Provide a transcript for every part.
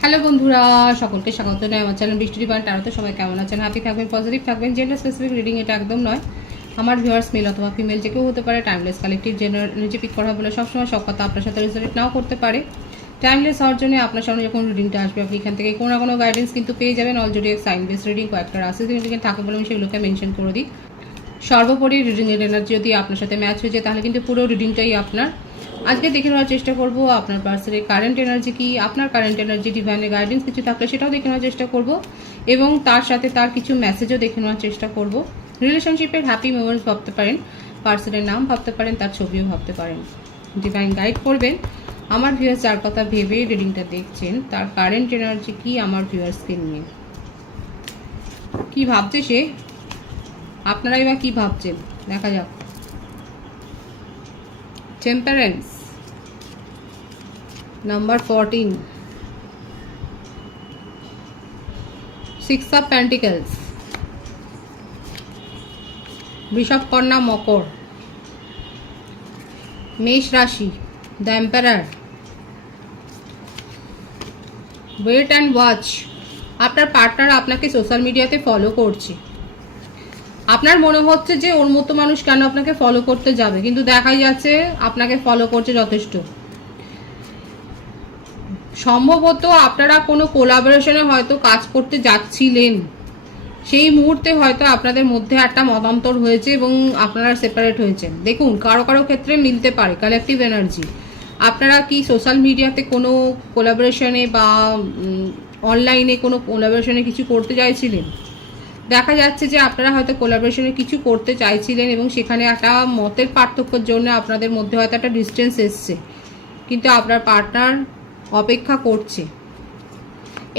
Hello বন্ধুরা, সকলকে স্বাগত জানাই আমার চ্যানেল বৃষ্টি ডিভাইন ট্যারোতে। সবাই কেমন আছেন? হ্যাপি থাকবেন, পজিটিভ থাকবেন। জেন্ডার স্পেসিফিক রিডিং এটা একদম নয়। আমার ভিউয়ার্স মেল অথবা ফিমেল যে কেউ হতে পারে। Timeless collective gender energy pick করা বলে সবসময় সব কথা আপনার সাথে রেজোনেট নাও করতে পারে। টাইমলেস হওয়ার জন্য আপনার সামনে যখন রিডিংটা আসবে আপনি এখান থেকে কোনো না কোনো গাইডেন্স কিন্তু পেয়ে যাবেন। অলরেডি এক সাইন বেস রিডিং কয়েকটা রাশি সিগনিফিকেন্ট থাকে বলে আমি সেগুলোকে মেনশন করে দিই। সর্বোপরি রিডিংয়ের এনার্জি যদি আপনার সাথে ম্যাচ হয়ে যায় তাহলে কিন্তু পুরো রিডিংটাই আপনার। আজকে দেখে নেওয়ার চেষ্টা করব আপনার পার্সনের কারেন্ট এনার্জি কি, আপনার কারেন্ট এনার্জি ডিভাইনের গাইডেন্স কিছু থাকলে সেটাও দেখে নেওয়ার চেষ্টা করব এবং তার সাথে তার কিছু মেসেজও দেখে নেওয়ার চেষ্টা করব। রিলেশনশিপের হ্যাপি মোমেন্টস ভাবতে পারেন, পার্সনের নাম ভাবতে পারেন, তার ছবিও ভাবতে পারেন। ডিভাইন গাইড করবেন আমার ভিউয়ার্স যার কথা ভেবে রিডিংটা দেখছেন তার কারেন্ট এনার্জি কি, আমার ভিউয়ার্সকে নিয়ে কি ভাবছে সে, আপনারাই বা কি ভাবছেন দেখা যাক। টেম্পারেন্স নাম্বার 14, 6 অফ পেন্টিকলস, বৃষভ, কন্যা, মকর, মেষ রাশি, the emperor, wait and watch. আপনার পার্টনার আপনাকে সোশ্যাল মিডিয়াতে ফলো করছে। আপনার মনে হচ্ছে যে ওর মতো মানুষ কেন আপনাকে ফলো করতে যাবে, কিন্তু দেখাই যাচ্ছে আপনাকে ফলো করছে যথেষ্ট। সম্ভবত আপনারা কোনো কোলাবোরেশনে হয়তো কাজ করতে যাচ্ছিলেন, সেই মুহূর্তে হয়তো আপনাদের মধ্যে একটা মতান্তর হয়েছে এবং আপনারা সেপারেট হয়েছেন। দেখুন, কারো কারো ক্ষেত্রে মিলতে পারে কালেকটিভ এনার্জি। আপনারা কি সোশ্যাল মিডিয়াতে কোনো কোলাবোরেশনে বা অনলাইনে কোনো কোলাবোরেশনে কিছু করতে চাইছিলেন? দেখা যাচ্ছে যে আপনারা হয়তো কোলাবোরেশনে কিছু করতে চাইছিলেন এবং সেখানে একটা মতের পার্থক্যের জন্য আপনাদের মধ্যে হয়তো একটা ডিস্টেন্স এসছে, কিন্তু আপনার পার্টনার অপেক্ষা করছে।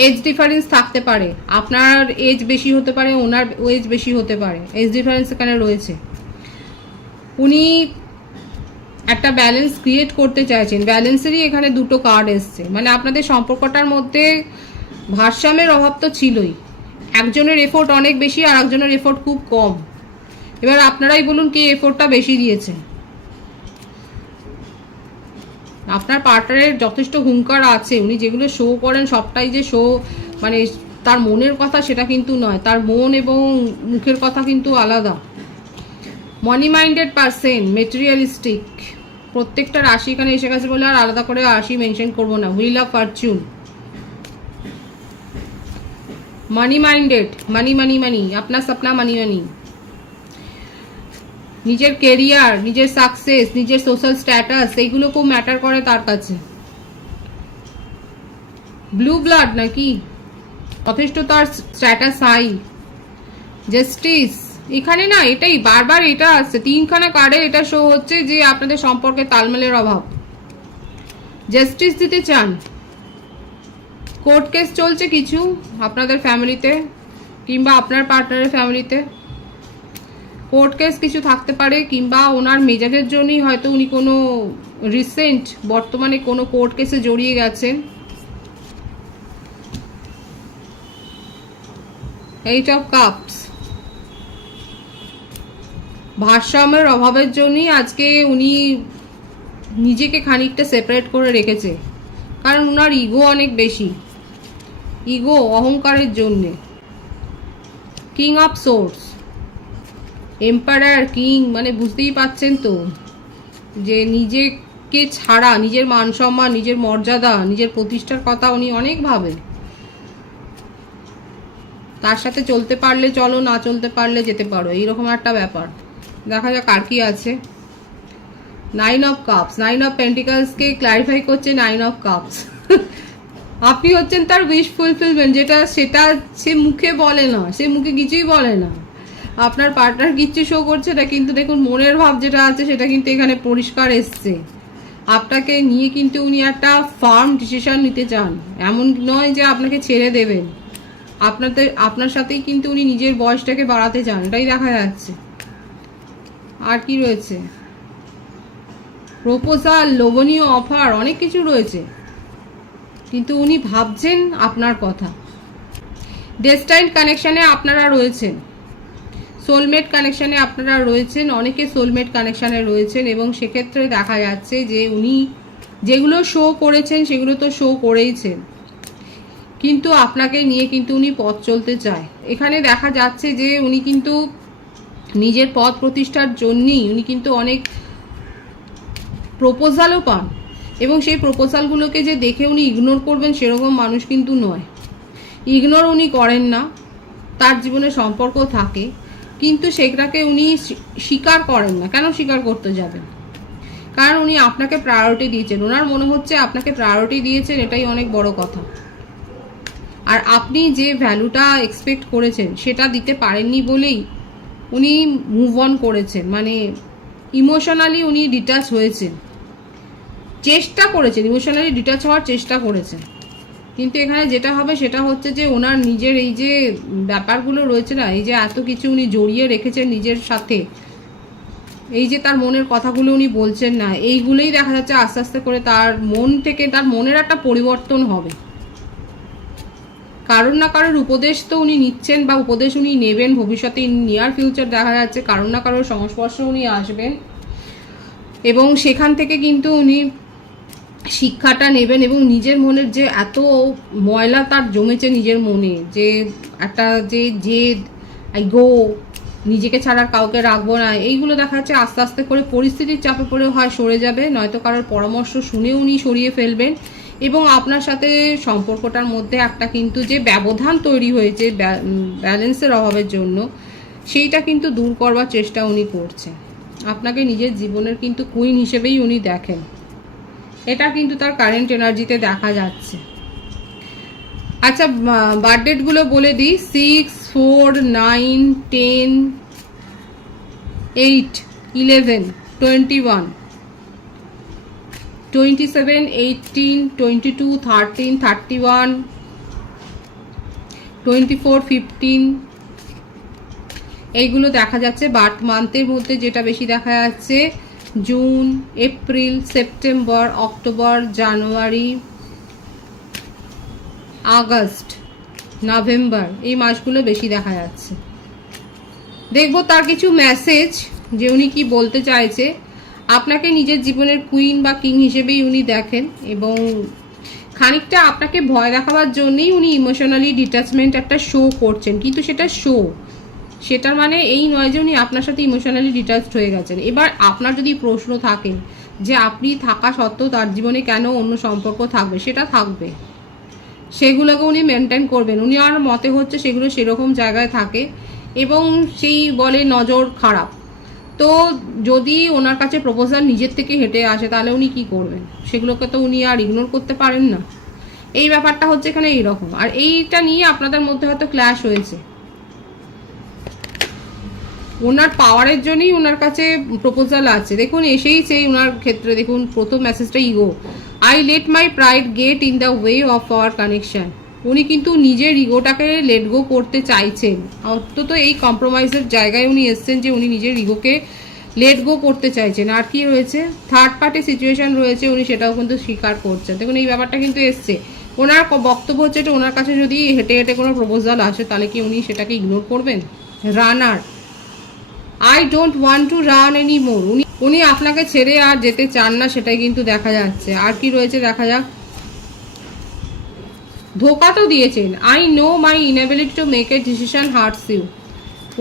এজ ডিফারেন্স থাকতে পারে, আপনার এজ বেশি হতে পারে, ওনার এজ বেশি হতে পারে, এজ ডিফারেন্স এখানে রয়েছে। উনি একটা ব্যালেন্স ক্রিয়েট করতে চাইছেন, ব্যালেন্সেরই এখানে দুটো কার্ড এসছে। মানে আপনাদের সম্পর্কটার মধ্যে ভারসাম্যের অভাব তো ছিলই, একজনের এফোর্ট অনেক বেশি আর একজনের এফোর্ট খুব কম। এবার আপনারাই বলুন কে এফোর্টটা বেশি দিয়েছে। আপনার পার্টনারের যথেষ্ট হুঙ্কার আছে, উনি যেগুলো শো করেন সবটাই যে শো মানে তার মনের কথা সেটা কিন্তু নয়, তার মন এবং মুখের কথা কিন্তু আলাদা। মানি মাইন্ডেড পারসন, মেটেরিয়ালিস্টিক, প্রত্যেকটা রাশি এখানে এসে গেছে বলে আর আলাদা করে রাশি মেনশন করবো না। Wheel of fortune, money minded, money money money, আপনার সপনা মানি মানি, নিজের কেরিয়ার, নিজের সাকসেস, নিজের সোশ্যাল স্ট্যাটাস এইগুলো খুব ম্যাটার করে তার কাছে। ব্লু ব্লাড নাকি, যথেষ্ট তার স্ট্যাটাস হাই। জাস্টিস, এখানে না এটাই বারবার এটা আসছে, তিনখানা কার্ডে এটা শো হচ্ছে যে আপনাদের সম্পর্কে তালমেলের অভাব। জাস্টিস দিতে চান, কোর্ট কেস চলছে কিছু আপনাদের ফ্যামিলিতে কিংবা আপনার পার্টনারের ফ্যামিলিতে, কোর্ট কেস কিছু থাকতে পারে কিংবা ওনার মেজাজের জন্যই হয়তো উনি কোনো রিসেন্ট বর্তমানে কোনো কোর্ট কেসে জড়িয়ে গেছেন। এইট অফ কাপস, ভারসাম্যের অভাবের জন্যই আজকে উনি নিজেকে খানিকটা সেপারেট করে রেখেছে, কারণ ওনার ইগো অনেক বেশি, ইগো অহংকারের জন্যে। King of swords, empire, king, মানে বুঝতেই পাচ্ছেন তো যে নিজেকে ছাড়া নিজের মান সম্মান, নিজের মর্যাদা, নিজের প্রতিষ্ঠার কথা উনি অনেক ভাবেন। তার সাথে চলতে পারলে চলো, না চলতে পারলে যেতে পারো, এইরকম একটা ব্যাপার। দেখা যাক আর কি আছে। 9 অফ কাপস, 9 অফ পেন্টিকলসকে ক্লারিফাই করছে 9 অফ কাপস। আপনি হচ্ছেন তার উইশ ফুলফিলমেন্ট, সেটা সে মুখে বলে না, সে মুখে কিছুই বলে না। আপনার পার্টনার কিচ্ছু শো করছে না, কিন্তু দেখুন মনের ভাব যেটা আছে সেটা কিন্তু এখানে পরিষ্কার এসছে। আপনাকে নিয়ে কিন্তু উনি একটা ফার্ম ডিসিশন নিতে চান, এমন নয় যে আপনাকে ছেড়ে দেবেন। আপনার সাথেই কিন্তু উনি নিজের বয়সটাকে বাড়াতে চান, এটাই দেখা যাচ্ছে। আর কি রয়েছে? প্রপোজাল, লোভনীয় অফার, অনেক কিছু রয়েছে, কিন্তু উনি ভাবছেন আপনার কথা। ডেস্টাইন্ড কানেকশানে আপনারা রয়েছেন, সোলমেট কানেকশানে আপনারা রয়েছেন, অনেকে সোলমেট কানেকশানে রয়েছেন এবং সেক্ষেত্রে দেখা যাচ্ছে যে উনি যেগুলো শো করেছেন সেগুলো তো শো করেইছেন। কিন্তু আপনাকে নিয়ে কিন্তু উনি পথ চলতে চায়। এখানে দেখা যাচ্ছে যে উনি কিন্তু নিজের পথ প্রতিষ্ঠার জন্যই উনি কিন্তু অনেক প্রপোজালও পান, এবং সেই প্রপোজালগুলোকে যে দেখে উনি ইগনোর করবেন সেরকম মানুষ কিন্তু নয়। ইগনোর উনি করেন না, তার জীবনে সম্পর্ক থাকে, কিন্তু সেটাকে উনি স্বীকার করেন না। কেন স্বীকার করতে যাবেন? কারণ উনি আপনাকে প্রায়োরিটি দিয়েছেন, ওনার মনে হচ্ছে আপনাকে প্রায়োরিটি দিয়েছেন, এটাই অনেক বড় কথা। আর আপনি যে ভ্যালুটা এক্সপেক্ট করেছেন সেটা দিতে পারেননি বলেই উনি মুভ অন করেছেন, মানে ইমোশনালি উনি ডিটাচ হয়েছেন, চেষ্টা করেছেন, ইমোশনালি ডিটাচ হওয়ার চেষ্টা করেছেন। কিন্তু এখানে যেটা হবে সেটা হচ্ছে যে ওনার নিজের এই যে ব্যাপারগুলো রয়েছে না, এই যে এত কিছু উনি জড়িয়ে রেখেছেন নিজের সাথে, এই যে তার মনের কথাগুলো উনি বলছেন না, এইগুলোই দেখা যাচ্ছে আস্তে আস্তে করে তার মন থেকে, তার মনের একটা পরিবর্তন হবে। কারোর না কারোর উপদেশ তো উনি নিচ্ছেন, বা উপদেশ উনি নেবেন ভবিষ্যতে, নিয়ার ফিউচার দেখা যাচ্ছে কারোর না কারোর সংস্পর্শে উনি আসবেন, এবং সেখান থেকে কিন্তু উনি শিক্ষাটা নেবেন, এবং নিজের মনের যে এত ময়লা তার জমেছে নিজের মনে, যে একটা যে জেদ, গো, নিজেকে ছাড়া কাউকে রাখবো না, এইগুলো দেখা যাচ্ছে আস্তে আস্তে করে পরিস্থিতির চাপে পড়ে হয় সরে যাবে, নয়তো কারোর পরামর্শ শুনে উনি সরিয়ে ফেলবেন। এবং আপনার সাথে সম্পর্কটার মধ্যে একটা কিন্তু যে ব্যবধান তৈরি হয়েছে ব্যালেন্সের অভাবের জন্য, সেইটা কিন্তু দূর করবার চেষ্টা উনি করছেন। আপনাকে নিজের জীবনের কিন্তু কুইন হিসেবেই উনি দেখেন, এটা কিন্তু তার কারেন্ট এনার্জিতে দেখা যাচ্ছে। আচ্ছা, বার্থডেটগুলো বলে দিই, 6, 4, 9, 10, 8, 11, 21, 27, 18, 22, 13, 31, 24, 15, এইগুলো দেখা যাচ্ছে। বার্থ মান্থের মধ্যে যেটা বেশি দেখা যাচ্ছে জুন, এপ্রিল, সেপ্টেম্বর, অক্টোবর, জানুয়ারি, আগস্ট, নভেম্বর, এই মাসগুলো বেশি দেখা যাচ্ছে। দেখবো তার কিছু মেসেজ যে উনি কি বলতে চাইছে। আপনাকে নিজের জীবনের কুইন বা কিং হিসেবেই উনি দেখেন, এবং খানিকটা আপনাকে ভয় দেখাবার জন্যই উনি ইমোশনালি ডিট্যাচমেন্ট একটা শো করছেন, কিন্তু সেটা শো, সেটার মানে এই নয় যে উনি আপনার সাথে ইমোশনালি ডিট্যাচড হয়ে গেছেন। এবার আপনার যদি প্রশ্ন থাকে যে আপনি থাকা সত্ত্বেও তার জীবনে কেন অন্য সম্পর্ক থাকবে, সেটা থাকবে, সেগুলোকে উনি মেনটেন করবেন। উনি আর মতে হচ্ছে সেগুলো সেরকম জায়গায় থাকে, এবং সেই বলে নজর খারাপ। তো যদি ওনার কাছে প্রপোজাল নিজের থেকে হেঁটে আসে তাহলে উনি কি করবেন? সেগুলোকে তো উনি আর ইগনোর করতে পারেন না। এই ব্যাপারটা হচ্ছে এখানে এইরকম। আর এইটা নিয়ে আপনাদের মধ্যে হয়তো ক্ল্যাশ হয়েছে। ওনার পাওয়ারের জন্যই ওনার কাছে প্রপোজাল আছে। দেখুন এসেইছে ওনার ক্ষেত্রে, দেখুন প্রথম মেসেজটা ego. I let my pride get in the way of our connection. উনি কিন্তু নিজের ইগোটাকে লেট গো করতে চাইছেন, অন্তত এই কম্প্রোমাইজের জায়গায় উনি এসছেন যে উনি নিজের ইগোকে লেট গো করতে চাইছেন। আর কি রয়েছে, থার্ড পার্টি সিচুয়েশন রয়েছে, উনি সেটাও কিন্তু স্বীকার করছেন। দেখুন এই ব্যাপারটা কিন্তু এসছে। ওনার বক্তব্য হচ্ছে যে ওনার কাছে যদি হেঁটে হেঁটে কোনো প্রপোজাল আসে তাহলে কি উনি সেটাকে ইগনোর করবেন? Runner, I don't want to run any more. উনি আপনাকে ছেড়ে আর যেতে চান না, সেটাই কিন্তু দেখা যাচ্ছে। আর কি রয়েছে দেখা যাক। ধোকা তো দিয়েছেন। I know my inability to make a decision hurts you.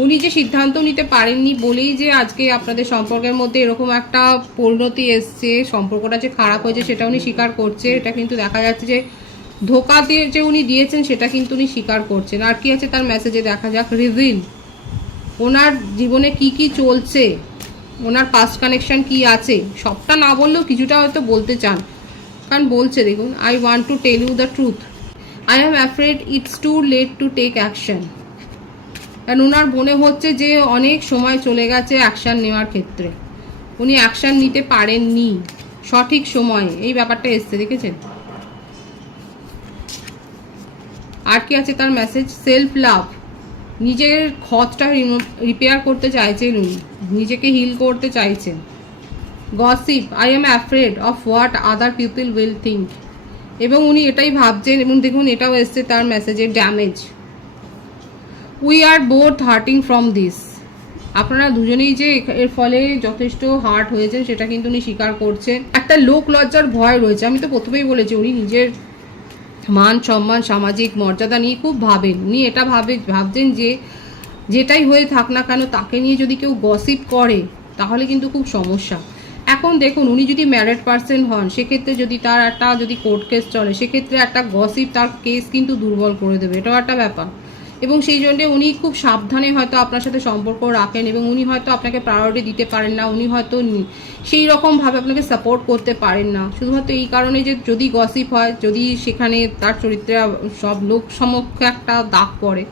উনি যে সিদ্ধান্ত নিতে পারেননি বলেই যে আজকে আপনাদের সম্পর্কের মধ্যে এরকম একটা পরিণতি এসছে, সম্পর্কটা যে খারাপ হয়েছে সেটা উনি স্বীকার করছে। এটা কিন্তু দেখা যাচ্ছে যে ধোকা দিয়ে যে উনি দিয়েছেন সেটা কিন্তু উনি স্বীকার করছেন। আর কি আছে তার মেসেজে দেখা যাক। রিভিল, ওনার জীবনে কি কি চলছে, ওনার পাস্ট কানেকশন কি আছে, সবটা না বললেও কিছুটা হয়তো বলতে চান, কারণ বলছে দেখুন, I want to tell you the truth, I am afraid it's too late to take action. কারণ ওনার মনে হচ্ছে যে অনেক সময় চলে গেছে অ্যাকশান নেওয়ার ক্ষেত্রে, উনি অ্যাকশান নিতে পারেননি সঠিক সময়ে, এই ব্যাপারটা এসছে দেখেছেন। আর কি আছে তার মেসেজ। সেলফ লাভ, নিজের ক্ষতটা রিপেয়ার করতে চাইছেন উনি, নিজেকে হিল করতে চাইছেন। Gossip, I am afraid of what other people will think. এবং উনি এটাই ভাবছেন। এবং দেখুন এটাও এসছে তার মেসেজে, damage, we are both hurting from this. আপনারা দুজনেই যে এর ফলে যথেষ্ট হার্ট হয়েছেন সেটা কিন্তু উনি স্বীকার করছেন। একটা লোক লজ্জার ভয় রয়েছে। আমি তো প্রথমেই বলেছি উনি নিজের মান সম্মান সামাজিক মর্যাদা নিয়ে খুব ভাবেন। উনি এটা ভাবছেন যে যেটাই হয়ে থাক না কেন তাকে নিয়ে যদি কেউ গসিপ করে তাহলে কিন্তু খুব সমস্যা। এখন দেখুন, উনি যদি ম্যারিড পার্সন হন, সেক্ষেত্রে যদি তার একটা যদি কোর্ট কেস চলে, সেক্ষেত্রে একটা গসিপ তার কেস কিন্তু দুর্বল করে দেবে, এটাও একটা ব্যাপার। এবং সেই জন্যে উনি খুব সাবধানে হয়তো আপনার সাথে সম্পর্ক রাখেন, এবং উনি হয়তো আপনাকে প্রায়োরিটি দিতে পারেন না, উনি হয়তো সেই রকমভাবে আপনাকে সাপোর্ট করতে পারেন না, শুধুমাত্র এই কারণে যে যদি গসিপ হয়, যদি সেখানে তার চরিত্রে সব লোক সমক্ষে একটা দাগ পড়ে।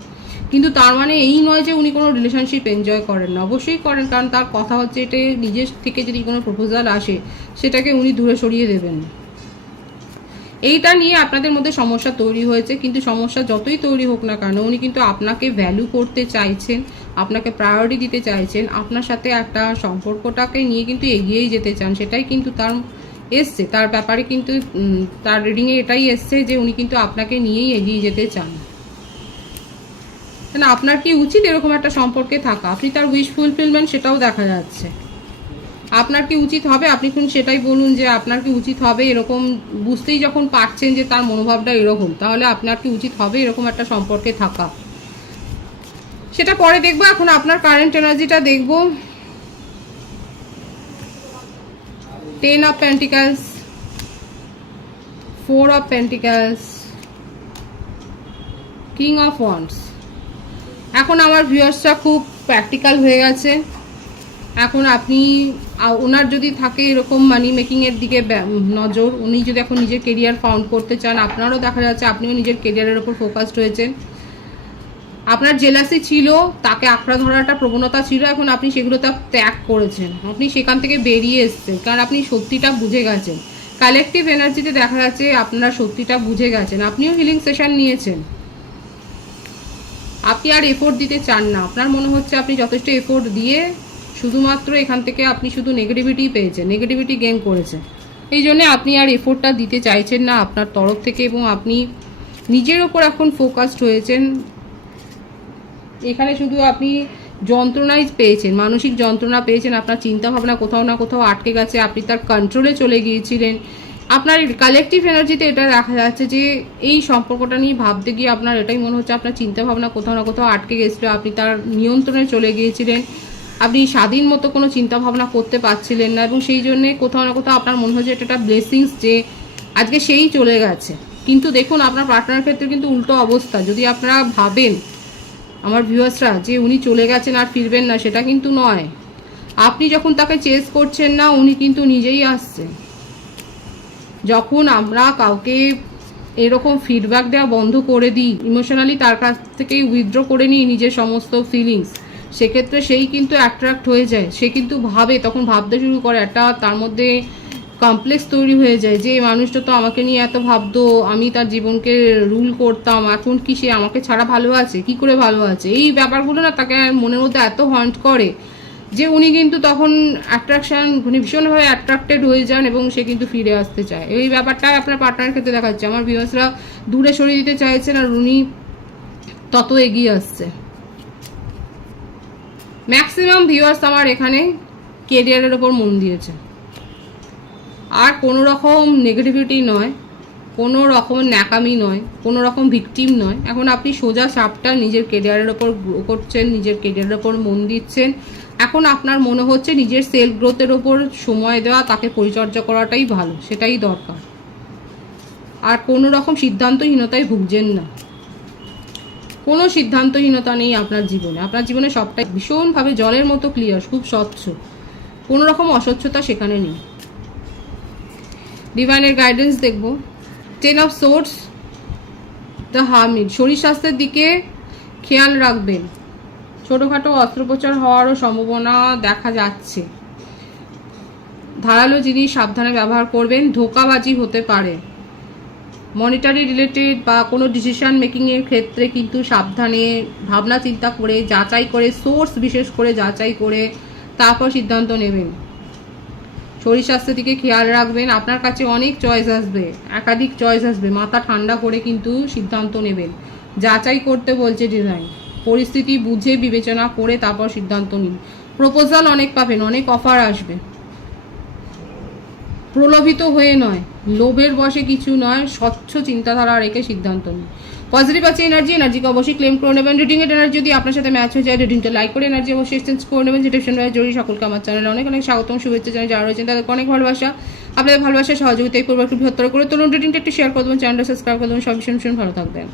কিন্তু তার মানে এই নয় যে উনি কোনো রিলেশনশিপ এনজয় করেন না, অবশ্যই করেন, কারণ তার কথা হচ্ছে এটা নিজের থেকে যদি কোনো প্রপোজাল আসে সেটাকে উনি দূরে সরিয়ে দেবেন। এইটা নিয়ে আপনাদের মধ্যে সমস্যা তৈরি হয়েছে, কিন্তু সমস্যা যতই তৈরি হোক না কেন উনি কিন্তু আপনাকে ভ্যালু করতে চাইছেন, আপনাকে প্রায়োরিটি দিতে চাইছেন, আপনার সাথে একটা সম্পর্কটাকে নিয়ে কিন্তু এগিয়েই যেতে চান, সেটাই কিন্তু তার এসছে, তার ব্যাপারে কিন্তু তার রিডিংয়ে এটাই এসছে যে উনি কিন্তু আপনাকে নিয়েই এগিয়ে যেতে চান। না, আপনার কি উচিত এরকম একটা সম্পর্কে থাকা? আপনি তার উইশ ফুলফিলমেন্ট সেটাও দেখা যাচ্ছে। আপনার কি উচিত হবে? আপনি কোন সেটাই বলুন যে আপনার কি উচিত হবে এরকম, বুঝতেই যখন পারছেন যে তার মনোভাবটা এরকম, তাহলে আপনার কি উচিত হবে এরকম একটা সম্পর্কে থাকা? সেটা পরে দেখবো, এখন আপনার কারেন্ট এনার্জিটা দেখবো। 10 of pentacles, 4 of pentacles, king of wands. এখন আমার ভিউয়ার্সরা খুব প্র্যাকটিক্যাল হয়ে গেছে। এখন আপনি ওনার যদি থাকে এরকম মানি মেকিংয়ের দিকে নজর, উনি যদি এখন নিজের কেরিয়ার ফাউন্ড করতে চান, আপনারও দেখা যাচ্ছে আপনিও নিজের কেরিয়ারের ওপর ফোকাসড হয়েছেন। আপনার জেলাসি ছিল, তাকে আঁকড়া ধরার একটা প্রবণতা ছিল, এখন আপনি সেগুলো ত্যাগ করেছেন, আপনি সেখান থেকে বেরিয়ে এসছেন, কারণ আপনি সত্যিটা বুঝে গেছেন। কালেকটিভ এনার্জিতে দেখা যাচ্ছে আপনারা সত্যিটা বুঝে গেছেন, আপনিও হিলিং সেশন নিয়েছেন, আপনি আর এফোর্ট দিতে চান না, আপনার মনে হচ্ছে আপনি যথেষ্ট এফোর্ট দিয়ে শুধুমাত্র এখান থেকে আপনি শুধু নেগেটিভিটি পেয়েছেন, নেগেটিভিটি গেইন করেছেন, এই জন্যে আপনি আর এফোর্টটা দিতে চাইছেন না আপনার তরফ থেকে, এবং আপনি নিজের ওপর এখন ফোকাসড হয়েছেন। এখানে শুধু আপনি যন্ত্রণাই পেয়েছেন, মানসিক যন্ত্রণা পেয়েছেন, আপনার চিন্তাভাবনা কোথাও না কোথাও আটকে গেছে, আপনি তার কন্ট্রোলে চলে গিয়েছিলেন। আপনার কালেকটিভ এনার্জিতে এটা দেখা যাচ্ছে যে এই সম্পর্কটা নিয়ে ভাবতে গিয়ে আপনার এটাই মনে হচ্ছে আপনার চিন্তাভাবনা কোথাও না কোথাও আটকে গেছিলো, আপনি তার নিয়ন্ত্রণে চলে গিয়েছিলেন, আপনি স্বাধীন মতো কোনো চিন্তাভাবনা করতে পারছিলেন না, এবং সেই জন্যে কোথাও না কোথাও আপনার মনে হচ্ছে এটা একটা ব্লেসিংস যে আজকে সেই চলে গেছে। কিন্তু দেখুন, আপনার পার্টনারের ক্ষেত্রে কিন্তু উল্টো অবস্থা। যদি আপনারা ভাবেন আমার ভিউয়ার্সরা যে উনি চলে গেছেন আর ফিরবেন না, সেটা কিন্তু নয়। আপনি যখন তাকে চেস করছেন না, উনি কিন্তু নিজেই আসছে। যখন আমরা কাউকে এরকম ফিডব্যাক দেওয়া বন্ধ করে দিই, ইমোশনালি তার কাছ থেকেই উইথড্র করে নিই নিজের সমস্ত ফিলিংস, সেক্ষেত্রে সেই কিন্তু অ্যাট্রাক্ট হয়ে যায়, সে কিন্তু ভাবে, তখন ভাবতে শুরু করে, একটা তার মধ্যে কমপ্লেক্স তৈরি হয়ে যায় যে মানুষটা তো আমাকে নিয়ে এত ভাবতো, আমি তার জীবনকে রুল করতাম, এখন কি সে আমাকে ছাড়া ভালো আছে? কি করে ভালো আছে? এই ব্যাপারগুলো না তাকে মনের মধ্যে এত হন্ট করে যে উনি কিন্তু তখন অ্যাট্রাকশন, উনি ভীষণভাবে অ্যাট্রাক্টেড হয়ে যান এবং সে কিন্তু ফিরে আসতে চায়। এই ব্যাপারটাই আপনার পার্টনারের ক্ষেত্রে দেখা যাচ্ছে। আমার ভিউয়ার্সরা দূরে সরিয়ে দিতে চাইছেন আর উনি তত এগিয়ে আসছে। ম্যাক্সিমাম ভিউয়ার্স আমার এখানে কেরিয়ারের ওপর মন দিয়েছে, আর কোনো রকম নেগেটিভিটি নয়, কোনো রকম ন্যাকামি নয়, কোনো রকম ভিকটিম নয়। এখন আপনি সোজা সাপটা নিজের কেরিয়ারের ওপর গ্রো করছেন, নিজের কেরিয়ারের ওপর মন দিচ্ছেন। এখন আপনার মনে হচ্ছে নিজের সেলফ গ্রোথের ওপর সময় দেওয়া, তাকে পরিচর্যা করাটাই ভালো, সেটাই দরকার। আর কোনো রকম সিদ্ধান্তহীনতায় ভুগছেন না, কোনো সিদ্ধান্তহীনতা নেই আপনার জীবনে। আপনার জীবনে সবটাই ভীষণভাবে জলের মতো ক্লিয়ার, খুব স্বচ্ছ, কোনো রকম অস্বচ্ছতা সেখানে নেই। ডিভাইনের গাইডেন্স দেখব। 10 অফ সোর্ডস, দ্য হারমিট। শরীর স্বাস্থ্যের দিকে খেয়াল রাখবেন, ছোটোখাটো অস্ত্রোপচার হওয়ারও সম্ভাবনা দেখা যাচ্ছে। ধারালো জিনিস সাবধানে ব্যবহার করবেন, ধোঁকাবাজি হতে পারে। মনিটারি রিলেটেড বা কোনো ডিসিশন মেকিংয়ের ক্ষেত্রে কিন্তু সাবধানে ভাবনা চিন্তা করে, যাচাই করে, সোর্স বিশেষ করে যাচাই করে তারপর সিদ্ধান্ত নেবেন। শরীর স্বাস্থ্যের দিকে খেয়াল রাখবেন, আপনার কাছে অনেক চয়েস আসবে, একাধিক চয়েস আসবে, মাথা ঠান্ডা করে কিন্তু সিদ্ধান্ত নেবেন। যাচাই করতে বলছে ডিজাইন, পরিস্থিতি বুঝে বিবেচনা করে তারপর সিদ্ধান্ত নিন। প্রপোজাল অনেক পাবেন, অনেক অফার আসবে। প্রলোভিত হয়ে নয়, লোভের বশে কিছু নয়, স্বচ্ছ চিন্তাধারা রেখে সিদ্ধান্ত নিন। পজিটিভ আছে এনার্জিকে অবশ্যই ক্লেম করে নেবেন। রিডিং এর এনার্জি যদি আপনার সাথে ম্যাচ হয়ে যায়, রিডিংটা লাইক করে এনার্জি অবশ্যই এক্সচেঞ্জ করে নেবেন। যেটা শুনবে জরুরি সকলকে আমার চ্যানেলে অনেক অনেক স্বাগতম, শুভেচ্ছা জানাই। যারা রয়েছেন তাদেরকে অনেক ভালোবাসা। আপনাদের ভালোবাসা সহযোগিতায় পূর্ব একটু বৃহত্তর করে তুলুন। রিডিংটা একটু শেয়ার করে দেবেন, চ্যানেলটা সাবস্ক্রাইব করে দেবেন। সব ভীষণ ভীষণ ভালো থাকবেন।